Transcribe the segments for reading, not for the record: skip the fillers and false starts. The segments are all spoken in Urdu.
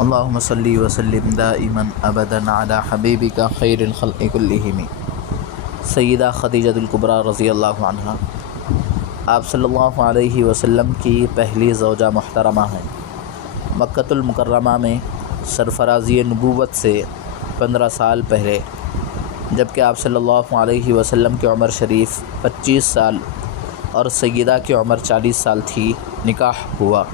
اللہم صلی وسلم دائما ابدا علی حبیبک خیر الخلق کلہم۔ سیدہ خدیجہ الکبریٰ رضی اللہ عنہا آپ صلی اللہ علیہ وسلم کی پہلی زوجہ محترمہ ہیں۔ مکۃ المکرمہ میں سرفرازی نبوت سے 15 سال پہلے جبکہ آپ صلی اللہ علیہ وسلم کی عمر شریف 25 سال اور سیدہ کی عمر 40 سال تھی، نکاح ہوا۔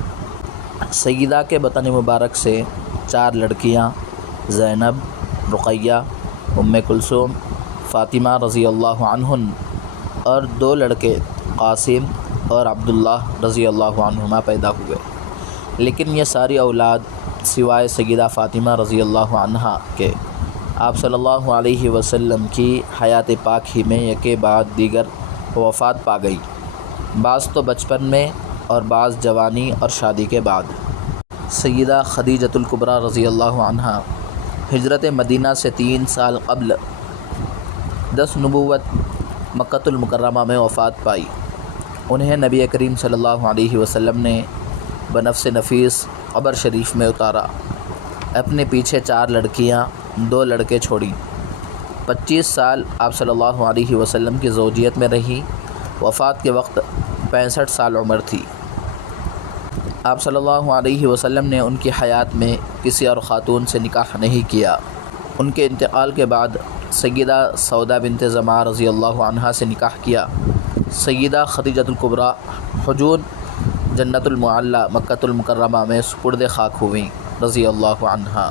سیدہ کے بطن مبارک سے 4 لڑکیاں زینب، رقیہ، ام کلثوم، فاطمہ رضی اللہ عنہن اور 2 لڑکے قاسم اور عبداللہ رضی اللہ عنہما پیدا ہوئے، لیکن یہ ساری اولاد سوائے سیدہ فاطمہ رضی اللہ عنہا کے آپ صلی اللہ علیہ وسلم کی حیات پاک ہی میں یکے بعد دیگر وفات پا گئی، بعض تو بچپن میں اور بعض جوانی اور شادی کے بعد۔ سیدہ خدیجہ الکبریٰ رضی اللہ عنہا ہجرت مدینہ سے 3 سال قبل 10 نبوت مکۃ المکرمہ میں وفات پائی۔ انہیں نبی کریم صلی اللہ علیہ وسلم نے بنفس نفیس قبر شریف میں اتارا، اپنے پیچھے 4 لڑکیاں 2 لڑکے چھوڑیں۔ 25 سال آپ صلی اللہ علیہ وسلم کی زوجیت میں رہی، وفات کے وقت 65 سال عمر تھی۔ آپ صلی اللہ علیہ وسلم نے ان کی حیات میں کسی اور خاتون سے نکاح نہیں کیا۔ ان کے انتقال کے بعد سیدہ سودا بنت زمعہ رضی اللہ عنہا سے نکاح کیا۔ سیدہ خدیجہ الکبریٰ حجون جنت المعلیٰ مکۃ المکرمہ میں سپرد خاک ہوئیں رضی اللہ عنہا۔